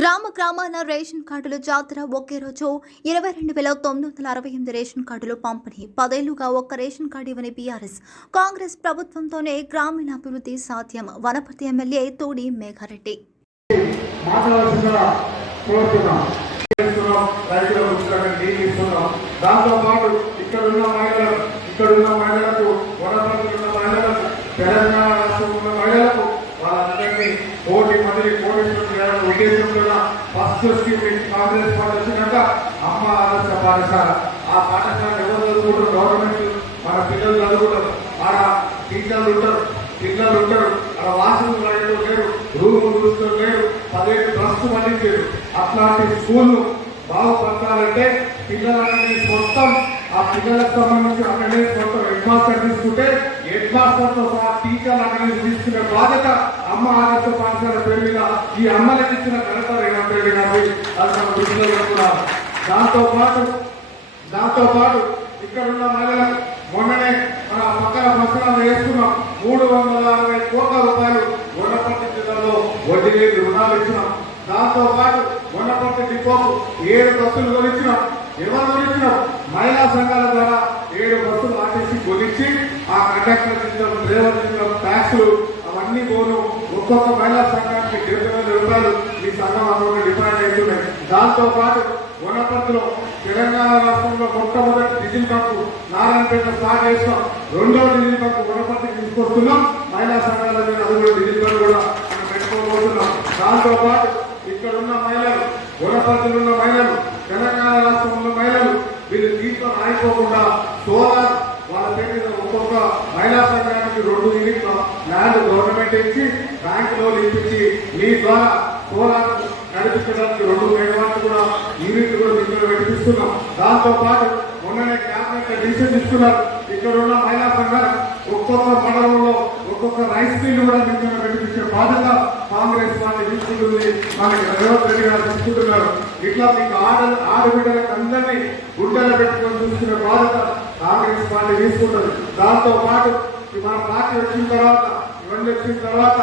గ్రామ గ్రామాన రేషన్ కార్డుల జాతర ఒకే రోజు ఇరవై రెండు వేల తొమ్మిది వందల అరవై ఎనిమిది రేషన్ కార్డులు పంపిణీ. పదేళ్ళుగా ఒక్క రేషన్ కార్డు ఇవ్వని బీఆర్ఎస్. కాంగ్రెస్ ప్రభుత్వంతోనే గ్రామీణాభివృద్ధి సాధ్యం. వనపర్తి ఎమ్మెల్యే తోడి మేఘారెడ్డి. కోటి మంది కోటి మందిని ఫస్ట్ స్కీమ్ కాంగ్రెస్ పార్టీ వచ్చినాక అమ్మ ఆదర్శ పాఠశాల. ఆ పాఠశాల ఎవరు చదువుకుంటారు? గవర్నమెంట్. మన పిల్లలు చదువుకుంటారు. ఆడ టీచర్లు ఉంటారు. పిల్లలు ఉంటారు. అక్కడ వాసన రైతులు లేరు. రూమ్ చూస్తూ లేరు. పదిహేను ట్రస్ట్ పండించారు అట్లాంటి స్కూల్ బాగుపడాలంటే పిల్లలన్నీ మొత్తం ఆ పిల్లలకు సంబంధించి అక్కడే మొత్తం హెడ్ మాస్టర్ తీసుకుంటే హెడ్ మాస్టర్తో సహా టీచర్లు అక్కడి తీసుకునే బాధ్యత అమ్మ ఆనంద పాఠశాల పేరు మీద ఈ అమ్మలకు ఇచ్చిన ఘనత రేవంత్ రెడ్డి గారి అది మన దృష్టిలో పెట్టుకున్నారు దాంతో పాటు దాంతో పాటు ఇక్కడ ఉన్న మహిళలకు మొన్ననే మన పక్కన పక్కన వేసుకున్నాం మూడు వందల అరవై కోట్ల రూపాయలు వనపర్తి జిల్లాలో వడ్డీ లేని రుణాలు ఇచ్చినాం. దాంతో పాటు వనపర్తి డిపోకు ఏడు బస్సులు కొనిచ్చినాం. ఎవరు కొనిచ్చినాం మహిళా సంఘాల ద్వారా ఏడు బస్సులు ఆర్టీసీ కొనిచ్చి ఆ కండక్టర్ ఇస్తాం డ్రైవర్ ఇస్తాం ట్యాక్సులు ఒక్కొక్క మహిళా సంఘానికి డెబ్బై వేల రూపాయలు ఈ సంఘం అకౌంట్ డిపాజిట్ అవుతున్నాయి. దాంతో పాటు వనపర్తిలో తెలంగాణ రాష్ట్రంలో మొట్టమొదటి డీజిల్ పంపు నారాయణపేట స్టార్ట్ చేస్తాం. రెండో డీజిల్ పంపు వనపర్తికి తీసుకొస్తున్నాం. మహిళా సంఘాల మీద అది కూడా డీజిల్ కూడా మనం పెట్టుకోబోతున్నాం. దాంతో పాటు ఇక్కడ ఉన్న మహిళలు వనపర్తిలో ఉన్న మహిళలు తెలంగాణ రాష్ట్రంలో మహిళలు వీళ్ళు దీంట్లో ఆగిపోకుండా సోలార్ ఒక్కొక్క మహిళా సంఘానికి రెండు యూనిట్ల ల్యాండ్ గవర్నమెంట్ ఇచ్చి బ్యాంక్ లోన్ ఇప్పించి మీ ద్వారా సోలార్ నడిపించడానికి రెండు మెగావాట్ కూడా యూనిట్ కూడా దీంట్లో పెట్టిస్తున్నాం దాంతో పాటు మొన్ననే క్యాబినెట్ డిసిషన్ తీసుకున్నారు. ఇక్కడ ఉన్న మహిళా సంఘాలు ఒక్కొక్క మండలంలో ఒక్కొక్క రైస్ మిల్ కూడా దీంట్లో పెట్టించే బాధ్యత కాంగ్రెస్ వాళ్ళు తీసుకుంటుంది మనకి రేవంత్ రెడ్డి గారు తీసుకుంటున్నారు ఇట్లా మీకు ఆడ ఆడబిడ్డలకు అందరినీ గుండెలు పెట్టుకొని చూసుకునే బాధ్యత కాంగ్రెస్ పార్టీ తీసుకుంటుంది. దాంతో పాటు మన పార్టీ వచ్చిన తర్వాత ఇవన్నీ వచ్చిన తర్వాత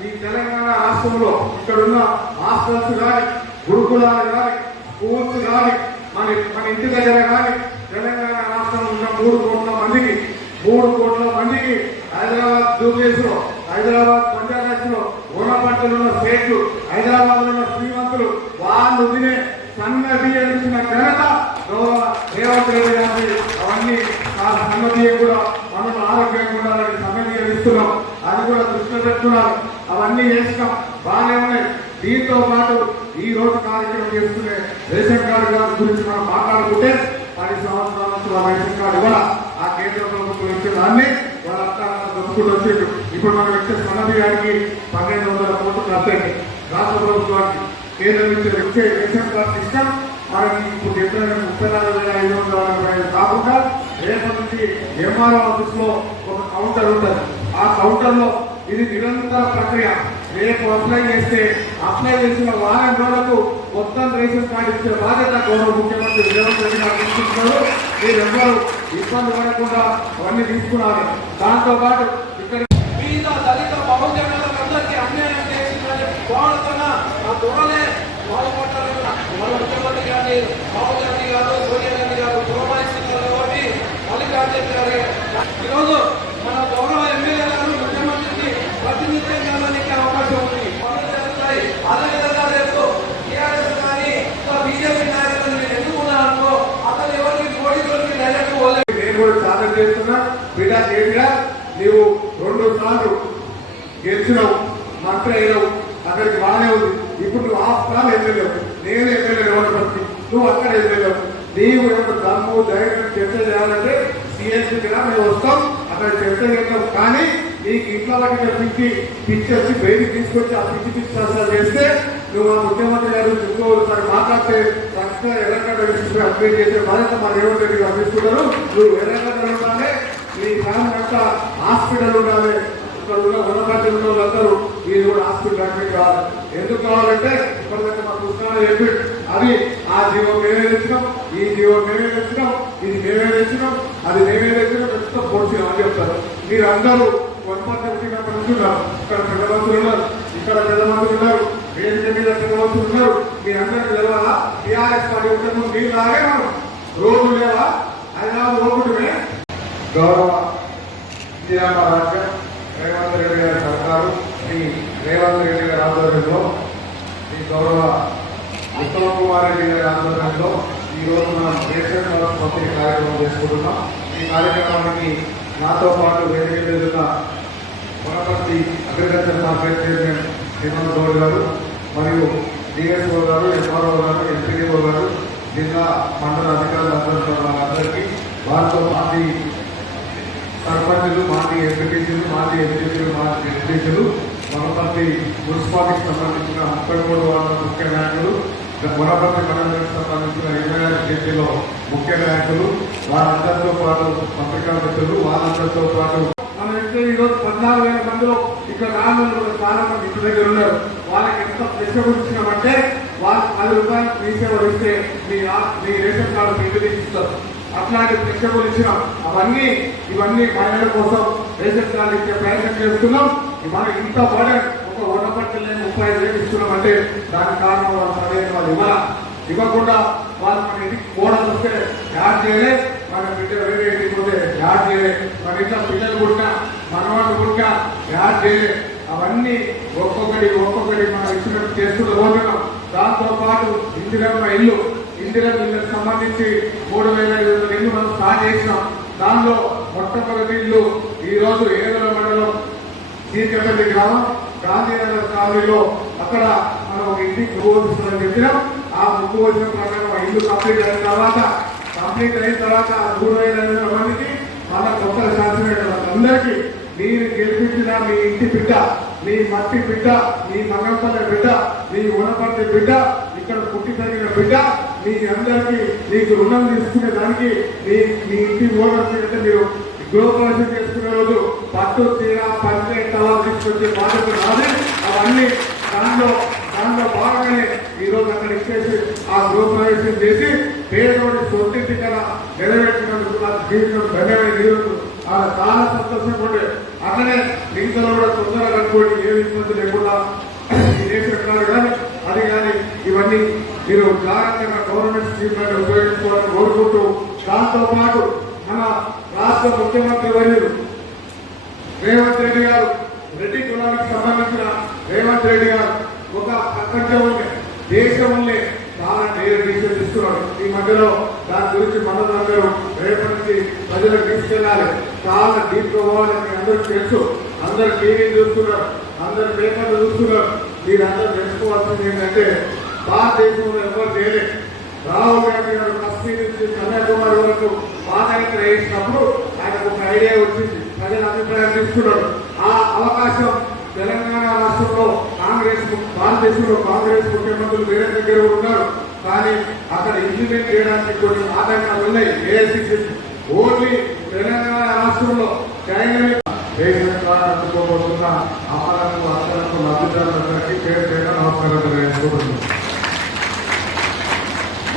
ఈ తెలంగాణ రాష్ట్రంలో ఇక్కడ ఉన్న హాస్టల్స్ కానీ గురుకులాలు కానీ స్కూల్స్ కానీ మన మన ఇంటి దగ్గర కానీ తెలంగాణ రాష్ట్రంలో ఉన్న మూడు కోట్ల మందికి మూడు కోట్ల మందికి హైదరాబాద్ జూబ్లీస్లో హైదరాబాద్ పంచాయతీలో ఉన్న రుణపట్టలు ఉన్న స్టేట్లు హైదరాబాద్లో ఉన్న శ్రీమంతులు వాళ్ళు తినే సన్న బియ్యం ఇచ్చిన ఘనత గౌరవ రేవంత్ రెడ్డి గారి అవన్నీ ఆ సన్న కూడా మనం ఆరోగ్యం కూడా సన్న బియ్యం ఇస్తున్నాం అది కూడా దృష్టిలో పెట్టుకున్నారు. అవన్నీ చేసినాం. బాగానే ఉన్నాయి. దీంతో పాటు ఈ రోజు కార్యక్రమం చేస్తున్న రేషన్ కార్డు గారి గురించి మనం మాట్లాడుకుంటే పది సంవత్సరాల నుంచి వాళ్ళ రేషన్ కార్డు కూడా ఆ కేంద్ర ప్రభుత్వం ఇచ్చిన దాన్ని వాళ్ళ అత్త దొరుకుకుంటూ వచ్చేది. ఇప్పుడు మనం ఇచ్చే సన్నది గారికి పన్నెండు వందల కోట్లు ఖర్చయింది రాష్ట్ర ప్రభుత్వానికి కేంద్రం నుంచి వచ్చే రేషన్ కార్డు సిస్టమ్ మనకి ఇప్పుడు చెప్పిన ముప్పై నాలుగు వేల ఐదు వందల కాకుండా రేపటి ఎంఆర్ఓ ఆఫీస్లో ఒక కౌంటర్ ఉంటుంది. ఆ కౌంటర్లో ఇది నిరంతర ప్రక్రియ. రేపు అప్లై చేస్తే అప్లై చేసిన వారం రోజులకు మొత్తం రేషన్ కార్డు ఇచ్చే బాధ్యత గౌరవ ముఖ్యమంత్రి రేవంత్ రెడ్డి గారు తీసుకుంటున్నారు. మీరెవ్వరూ ఇబ్బంది పడకుండా అవన్నీ తీసుకున్నారు. దాంతోపాటు పాటు ఇక్కడ మీద దళిత బహుజనులందరికీ అన్యాయం చేసిందని పోరాడుతున్న ఆ దొరలే బాధపడ్డారు మన ముఖ్యమంత్రి గారిని రాహుల్ గాంధీ గారు సోనియా గాంధీ గారు పురమాయిస్తున్నారు కాబట్టి మల్లికార్జున గారి ఈరోజు మన గౌరవ ఎమ్మెల్యే గారు ముఖ్యమంత్రికి ప్రాతినిధ్యం కావడానికి అవకాశం ఉంది. పనులు జరుగుతాయి అదేవిధంగా రేపు టీఆర్ఎస్ కానీ బీజేపీ నాయకులు మీరు ఎన్నుకున్నారనుకో అతను ఎవరికి కోడికి డైరెక్ట్ పోలేదు. నేను కూడా సాధన చేస్తున్నా. బిడ్డ కేటీఆ నీవు రెండు సార్లు గెలిచినావు మంత్రి అయినావు. అక్కడికి బాగానే ఉంది. ఇప్పుడు నువ్వు హాఫ్ కాల్ ఎమ్మెల్యే నేను ఎమ్మెల్యే ఎవరిపడి నువ్వు అక్కడ ఎమ్మెల్యే నీవు యొక్క దమ్ము ధైర్యం చర్చ చేయాలంటే సిఎస్సీ మీద మేము వస్తాం. అక్కడ చెప్తే చేస్తాం కానీ నీకు ఇంట్లో వాటికి పిచ్చి పిచ్చి వచ్చి బయటికి తీసుకొచ్చి ఆ పిచ్చి పిచ్చి చర్చలు చేస్తే నువ్వు ఆ ముఖ్యమంత్రి గారు ఇంకోసారి మాట్లాడితే చక్కగా ఎర్రగడ్డ అప్డేట్ చేసే బాధ్యత మా రేవంత్ రెడ్డి గారు తీసుకుంటారు. నువ్వు ఎర్రగడ్డ ఉండాలి నీ ఫ్యామిలీ అంతా హాస్పిటల్ ఉండాలి. ఇక్కడ ఉన్న ఉన్నపట్టి ఉన్న వాళ్ళందరూ మీరు కూడా హాస్పిటల్ అడ్మిట్ కావాలి. ఎందుకు కావాలంటే ఇప్పటిదాకా మా కృష్ణ చెప్పి అది ఆ జీవం మేమే తెచ్చినాం ఈ జీవం మేమే తెచ్చినాం ఇది మేమే తెచ్చినాం అది మేమే తెచ్చినాం ప్రస్తుతం పొడిచి అని చెప్తారు? మీరందరూ వనపర్తి వచ్చినప్పటి నుంచి ఉన్నారు ఇక్కడ పెద్ద మంత్రులు ఉన్నారు ఇక్కడ పెద్ద మంత్రులు ఉన్నారు వేదిక మీద తిరగవచ్చు ఉన్నారు మీ మీరందరికీ తెలవాలా టీఆర్ఎస్ పార్టీ ఉద్యమం మీరు లాగే మనం. రోడ్డు లేవా? అయినా రోడ్డుమే గౌరవ ఇందిరామ రాజ్యం రేవంత్ రెడ్డి గారి సర్కారు శ్రీ రేవంత్ రెడ్డి గారి ఆధ్వర్యంలో శ్రీ గౌరవ ఉత్తమ్ కుమార్ రెడ్డి గారి ఆధ్వర్యంలో ఈ మనం రేషన్ పంపిణీ కార్యక్రమం చేసుకుంటున్నాం. ఈ కార్యక్రమానికి నాతో పాటు వేదిక Wanaparthy agriculture corporate chairman Hemanth Goud గారు మరియు డిఎస్ఓ గారు ఎంఆర్ఓ గారు ఎంపీడీఓ గారు జిల్లా మండల అధికారులు అందరూ వాళ్ళందరికీ వారితో మాజీ సర్పంచులు మాజీ ఎంపీటీసీలు మాజీ ఎంపీసీలు మాజీ ఎంపీసీలు వనపర్తి మున్సిపాలిటీకి సంబంధించిన ముప్పై మూడు వాళ్ళ ముఖ్య నాయకులు వనపర్తి మండలానికి సంబంధించిన ఇరవై ఆరు స్టేట్లో ముఖ్య నాయకులు వారందరితో పాటు పత్రికా మిత్రులు వారందరితో పాటు మన ఇంట్లో ఈరోజు పద్నాలుగు వేల మందిలో ఇక్కడ రానులు చాలా మంది ఇంటి దగ్గర ఉన్నారు. వాళ్ళకి ఎంత ప్రెషర్ ఇచ్చినామంటే వాళ్ళు పది రూపాయలు మీ సేవ ఇస్తే మీ మీ రేషన్ కార్డు మీ ఇంటికి ఇస్తారు. అట్లాంటి ప్రేక్షకులు ఇచ్చినాం అవన్నీ ఇవన్నీ మహిళల కోసం రేషన్ కార్డు ఇచ్చే ప్రయత్నం చేస్తున్నాం. మనం ఇంత బర్డెన్ ఒక ఉన్నపట్టిలే ముప్పై ఐదు వేలు ఇస్తున్నాం. అంటే దానికి కారణం వాళ్ళు సరైన వాళ్ళు ఇవ్వాల? ఇవ్వకుండా వాళ్ళు మన ఇంటికి కూడా చూస్తే యాడ్ చేయలే. మన బిడ్డ వేరే ఇంటికి పోతే యాడ్ చేయలే. మన ఇంట్లో పిల్లలు పుట్టినా మనవాళ్ళు పుట్టినా యాడ్ చేయలే. అవన్నీ ఒక్కొక్కటి ఒక్కొక్కటి మనం ఇచ్చినట్టు చేస్తూ పోతున్నాం. దాంతో పాటు ఇందిరమ్మ ఇల్లు ఇందిరమ్మ ఇళ్ళకి సంబంధించి మూడు వేల ఐదు వందల ఇల్లు మనం స్టార్ట్ చేసినాం. దానిలో మొట్టమొదటి ఇల్లు ఈరోజు రోజు మండలం సీతపల్లి గ్రామం. గాంధీనగర్ కాలనీలో అక్కడ మనం ఒక ఇంటికి ముగ్గు వస్తుందని చెప్పినాం. ఆ ముగ్గు వచ్చిన ప్రకారం ఆ ఇల్లు కంప్లీట్ అయిన తర్వాత కంప్లీట్ అయిన తర్వాత ఆ మూడు వేల ఐదు వందల మందికి మన కొత్త శాసనసభ్యులు అందరికీ మీరు గెలిపించిన మీ ఇంటి బిడ్డ మీ మట్టి బిడ్డ మీ మంగళపల్లి బిడ్డ మీ ఉనపల్లి బిడ్డ ఇక్కడ పుట్టి పెరిగిన బిడ్డ మీ అందరికీ మీకు రుణం తీసుకునే దానికి మీ మీ ఇంటి ఓనర్స్ అంటే మీరు గృహప్రవేశం చేసుకునే రోజు పట్టు తీర పంచే తలా తీసుకొచ్చే బాధ్యత రాదు అవన్నీ దానిలో దానిలో భాగంగానే ఈరోజు అక్కడ ఇచ్చేసి ఆ గృహప్రవేశం చేసి పేదోడి సొంతింటి కల నెరవేర్చినందుకు నాకు జీవితం ధన్యమైన ఈరోజు ఆ చాలా సంతోషంగా ఉండే. అట్లనే మిగతాలో కూడా తొందరగా కట్టుకోండి ఏ ఇబ్బంది లేకుండా. చేసినట్టున్నారు కానీ అది కానీ ఇవన్నీ మీరు జాగ్రత్తగా గవర్నమెంట్ స్కీమ్ ఉపయోగించుకోవాలని కోరుకుంటూ దాంతోపాటు మన రాష్ట్ర ముఖ్యమంత్రి వర్యులు రేవంత్ రెడ్డి గారు రెడ్డి కులానికి సంబంధించిన రేవంత్ రెడ్డి గారు ఒక ప్రపంచంలోనే దేశంలోనే చాలా డేర్ ఇస్తున్నాడు ఈ మధ్యలో దాని గురించి మనందరూ రేపటి నుంచి ప్రజలకు తీసుకెళ్ళాలి. చాలా డీప్గా పోవాలని మీ తెలుసు. అందరు టీవీ చూస్తున్నారు అందరు పేపర్లు చూస్తున్నారు. మీరందరూ తెలుసుకోవాల్సింది ఏంటంటే భారతదేశంలో ఎవరు చేయలేదు. రాహుల్ గాంధీ గారు కశ్మీర్ నుంచి కన్యాకుమారి వరకు పాదయాత్ర వేసినప్పుడు ఆయనకు ఒక ఐడియా వచ్చింది. ప్రజల అభిప్రాయం తీసుకున్నాడు. ఆ అవకాశం తెలంగాణ రాష్ట్రంలో కాంగ్రెస్ భారతదేశంలో కాంగ్రెస్ ముఖ్యమంత్రులు వేరే దగ్గర ఉన్నారు. కానీ అక్కడ ఇంప్లిమెంట్ చేయడానికి కొన్ని ఆటంకాలు ఉన్నాయి. ఏఐసిసి ఓన్లీ తెలంగాణ రాష్ట్రంలో డైనమిక్ రేషన్ కార్డు అందుకోబోతున్న అమ్మలకు అక్కలకు లబ్ధిదారులందరికీ పేరు పేరు నమస్కారం తెలియజేసుకుంటున్నాను.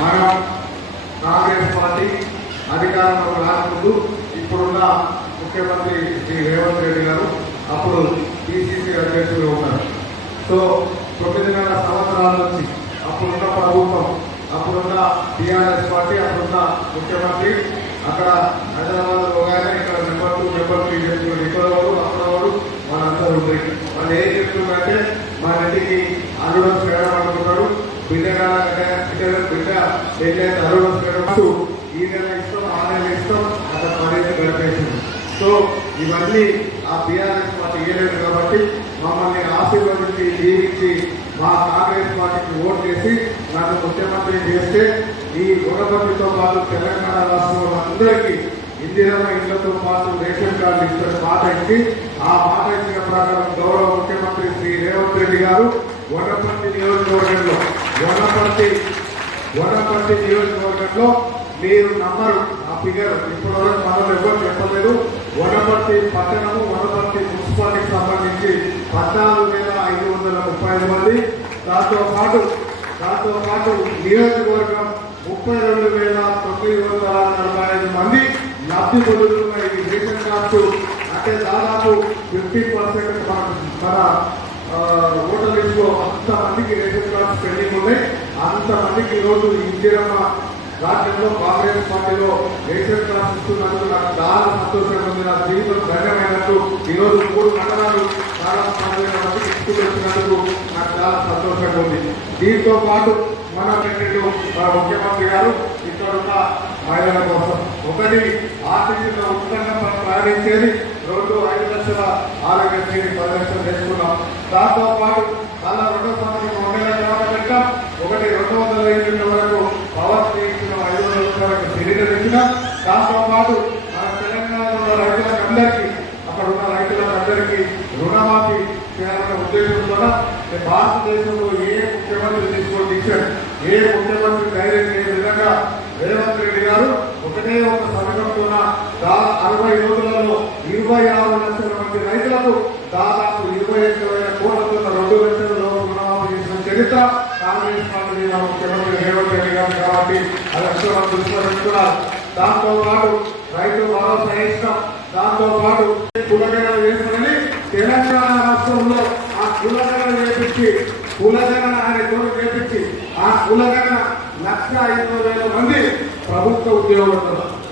మనం కాంగ్రెస్ పార్టీ అధికారంలో రాకముందు ఇప్పుడున్న ముఖ్యమంత్రి శ్రీ రేవంత్ రెడ్డి గారు అప్పుడు పిసిసి అధ్యక్షులు ఉన్నారు. సో తొమ్మిదిన్నర సంవత్సరాల నుంచి అప్పుడున్న ప్రభుత్వం అప్పుడున్న టీఆర్ఎస్ పార్టీ అప్పుడున్న ముఖ్యమంత్రి అక్కడ హైదరాబాద్ పోగానే ఇక్కడ నెంబర్ టూ నెంబర్ త్రీ చెప్తున్నారు ఇక్కడ వాడు అక్కడ వాడు వాళ్ళందరూ ఉంటాయి వాళ్ళు ఏం చెప్తున్నారంటే మా ఇంటికి అల్లుడు చేయడం అనుకుంటారు బిడ్డగా బిడ్డ బిడ్డ పెళ్ళి అల్లుడు చేయడం ఈ నెల ఇష్టం ఆ నెల ఇస్తాం అక్కడ గడిపేసింది. సో ఇవన్నీ ఆ బీఆర్ఎస్ పార్టీ ఇవ్వలేదు కాబట్టి మమ్మల్ని ఆశీర్వదించి జీవించి మా కాంగ్రెస్ పార్టీకి ఓటు చేసి నన్ను ముఖ్యమంత్రి చేస్తే ఈ గుణపతితో పాటు తెలంగాణ రాష్ట్రంలో అందరికీ ఇందిరమ్మ ఇళ్ళతో పాటు రేషన్ కార్డు ఇచ్చిన మాట ఇచ్చి ఆ మాట ఇచ్చిన ప్రకారం గౌరవ ముఖ్యమంత్రి శ్రీ రేవంత్ రెడ్డి గారు వనపర్తి నియోజకవర్గంలో వనపర్తి వనపర్తి నియోజకవర్గంలో మీరు నమ్మరు. ఆ ఫిగర్ ఇప్పటివరకు మనం ఎవరు చెప్పలేదు. వనపర్తి పట్టణము వనపర్తి మున్సిపాలిటీకి సంబంధించి పద్నాలుగు వేల ఐదు వందల ముప్పై ఐదు మంది. దాంతో పాటు దాంతో పాటు నియోజకవర్గం ముప్పై రెండు వేల తొమ్మిది వందల నలభై ఐదు మంది లబ్ధి పొందుతున్న ఈ రేషన్ కార్డు అంటే దాదాపు ఫిఫ్టీ పర్సెంట్ మన మన ఓటర్ లిస్ట్ అంతమందికి రేషన్ కార్డ్స్ పెండింగ్ ఉన్నాయి. అంతమందికి ఈరోజు ఇందిరమ్మ రాజ్యంలో కాంగ్రెస్ పార్టీలో రేషన్ కార్డ్స్ నాకు చాలా సంతోషంగా ఉంది. నా జీవితం ధన్యమైనట్టు ఈరోజు మూడు మండలాలు చాలా పదివేల నాకు చాలా సంతోషంగా ఉంది. దీంతో పాటు మన ముఖ్యమంత్రి గారు ఇక్కడ ఉన్న మహిళల కోసం. ఒకటి ఆర్టీసీలో ఉచితంగా ప్రయాణించేది రెండు ఐదు లక్షల ఆరోగ్యశ్రీ పది లక్షలు చేసుకున్నాం దాంతో పాటు మళ్ళా రెండో సంవత్సరం రెండు వేల తర్వాత పెట్టాం ఒకటి రెండు వందల యూనిట్ల వరకు పవర్ ఇచ్చిన ఐదు వందల రూపాయలకు సిలిండర్ ఇచ్చినాం దాంతో పాటు మన తెలంగాణలో రైతులకు అందరికీ అక్కడ ఉన్న రైతులందరికీ రుణమాఫీ చేయాలనే ఉద్దేశంతో భారతదేశంలో ఏ ముఖ్యమంత్రి తీసుకోండి ఇచ్చాడు? ఏ ముఖ్యమంత్రి ధైర్యం లేని విధంగా రేవంత్ రెడ్డి గారు ఒకటే ఒక సమయంలో అరవై రోజులలో ఇరవై ఆరు లక్షల మంది రైతులకు దాదాపు ఇరవై ఐదు వేల కోట్లతో రెండు లక్షల లోపు రుణమాఫీ చేసిన చరిత్ర కాంగ్రెస్ పార్టీ ముఖ్యమంత్రి రేవంత్ రెడ్డి గారు కాబట్టి అది అక్షరం దృష్టిలో పెట్టుకున్నారు దాంతో పాటు రైతు భరోసా ఇష్టం దాంతో పాటు కులగణన వేసుకుని తెలంగాణ రాష్ట్రంలో ఆ కులగణన వేపించి కులగణన అనే కోరిక వేపించి ఆ కులగణన లక్ష ఇరవై వేల మంది ప్రభుత్వ ఉద్యోగులు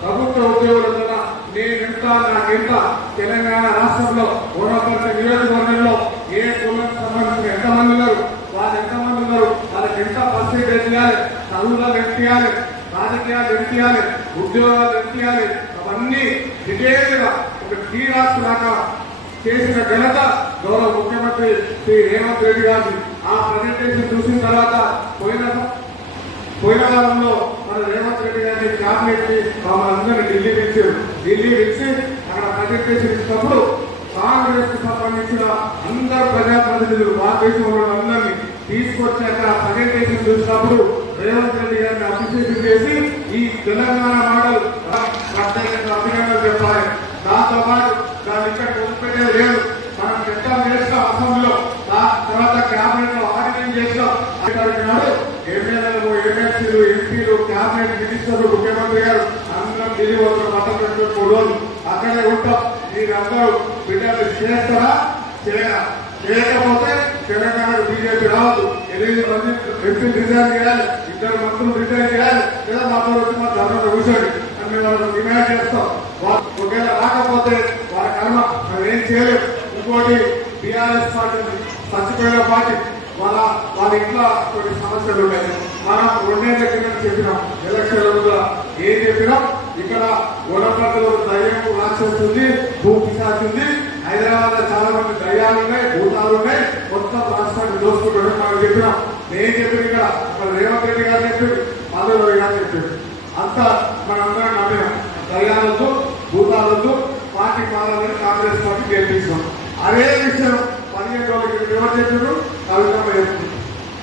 ప్రభుత్వ ఉద్యోగుల నేనెంత నాకెంత తెలంగాణ రాష్ట్రంలో ఓనపల్లి నియోజకవర్గంలో ఏ కులకు సంబంధించిన ఎంతమంది ఉన్నారు వాళ్ళు ఎంతమంది ఉన్నారు వాళ్ళకి ఎంత పర్సెంటేజ్ ఇవ్వాలి చదువులో ఎంత ఇవ్వాలి రాజకీయాలు ఎంత ఇవ్వాలి ఉద్యోగాలు ఎంత అవన్నీ డీటెయిల్గా ఒక టీ దాకా చేసిన ఘనత గౌరవ ముఖ్యమంత్రి శ్రీ రేవంత్ రెడ్డి గారిని ఆ ప్రజెంటేషన్ చూసిన తర్వాత పోయిన పోయిన కాలంలో మన రేవంత్ రెడ్డి గారిని క్యాబినెట్ని ఢిల్లీ పిలిచారు. ఢిల్లీ పిలిచి అక్కడ ప్రజెంటేషన్ ఇచ్చినప్పుడు కాంగ్రెస్కు సంబంధించిన అందరు ప్రజాప్రతినిధులు భారతదేశంలో అందరినీ తీసుకొచ్చాక ప్రజెంటేషన్ చూసినప్పుడు రేవంత్ రెడ్డి గారిని అభిషేకం చేసి ఈ తెలంగాణ మోడల్ ప్రత్యేకంగా అభినందనలు చెప్పాలి. దాంతో పాటు దాని ఇక్కడ వదిలిపెట్టేది లేదు. మనం చట్టం చేస్తాం అసెంబ్లీలో తర్వాత క్యాబినెట్లో ఆడిటింగ్ చేస్తాం. నాడు ఎమ్మెల్యేలు ఎమ్మెల్సీలు ఎంపీలు క్యాబినెట్ మినిస్టర్లు ముఖ్యమంత్రి గారు అందరం తిరిగి వస్తున్న మతం పెట్టుకుని మూడు రోజులు అక్కడే ఉంటాం. మీరందరూ బిడ్డలు చేస్తారా? చేయరా. చేయకపోతే తెలంగాణ బీజేపీ రావద్దు. ఎనిమిది మంది ఎంపీ రిజైన్ చేయాలి. ఇద్దరు మంత్రులు రిటైర్ చేయాలి. లేదా మాతో వచ్చి మా ధర్మంలో కూర్చోండి. అని మేము వాళ్ళని డిమాండ్ చేస్తాం. వా- ఒకవేళ రాకపోతే వారి కర్మ మేమేం ఏం ఇంకోటి టీఆర్ఎస్ పార్టీ చచ్చిపోయిన పార్టీ. వాళ్ళ వాళ్ళ ఇంట్లో కొన్ని సమస్యలు ఉన్నాయి. మనం రెండేళ్ళ కింద చెప్పినాం. ఎలక్షన్లలో ఏం చెప్పినాం? ఇక్కడ గొడవ దయ్యం రాసేస్తుంది భూమి సాగుతుంది హైదరాబాద్లో చాలా మంది దయ్యాలు ఉన్నాయి భూతాలు ఉన్నాయి మొత్తం రాష్ట్రాన్ని దోసుకుంటున్నాం మనం చెప్పినాం నేను చెప్పిన ఇక్కడ మన రేవంత్ రెడ్డి గారు చెప్పాడు మాధవ్ గారు చెప్పాడు అంతా మనందరం నమ్మినాం. దయ్యాలతో భూతాలతో పార్టీ మారాలని కాంగ్రెస్ పార్టీ గెలిపిస్తాం. అదే విషయం పదిహేను రోజుల క్రితం ఎవరు చెప్పారు? కవితమ్మ చెప్తుంది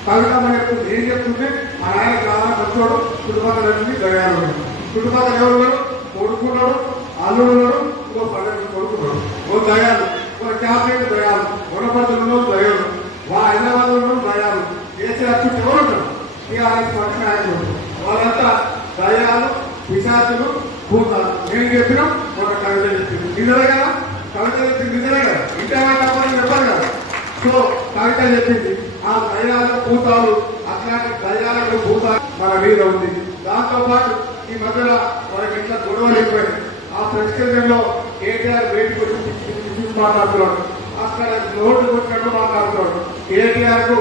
కవితమ్మ చెప్తుంది ఏం చెప్తుంది మా ఆయన చాలా మంచోడు చుట్టుపక్కల అన్ని దయాలు ఉన్నాయి. చుట్టుపక్కల ఎవరు? కొడుకున్నాడు అల్లుడు ఓ ఇంకో పల్లెలు కొడుకున్నాడు ఓ దయాలు ఒక క్యాబినెట్ దయాలు గుణపడుతున్న దయాలు వా హైదరాబాద్లో దయాలు కేసీఆర్ చుట్టూ ఎవరు ఉంటారు టీఆర్ఎస్ పార్టీ నాయకులు వాళ్ళంతా దయాలు పిశాచులు భూతాలు. నేను చెప్పినా మన కవిత చెప్పింది. నిజమే కదా? కవిత చెప్పింది నిజమే కదా? ఇంటర్వ్యూ వాళ్ళు చెప్పారు కదా? సో కవిత చెప్పింది ఆ దయాలు భూతాలు అట్లాంటి దయాలకు భూతాలు మన మీద ఉంది. దాంతో పాటు ఈ మధ్యలో మనకి ఇంట్లో గొడవలు అయిపోయాయి ఆ ప్రెసిడెంట్ కేటీఆర్ బయటకు వచ్చి మాట్లాడుతున్నాడు. అక్కడ నోటు కొట్టినట్టు మాట్లాడుతున్నాడు. కేటీఆర్కు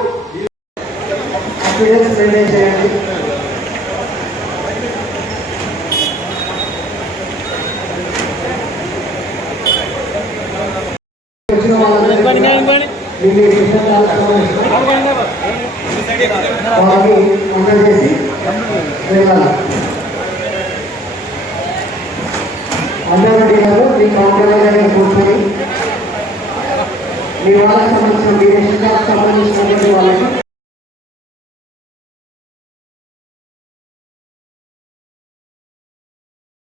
అందరూ గారు మీ కౌంటర్ దగ్గర కూర్చొని మీ వాళ్ళకి సంబంధించిన మీ రేషన్ సంబంధించినటువంటి వాళ్ళకి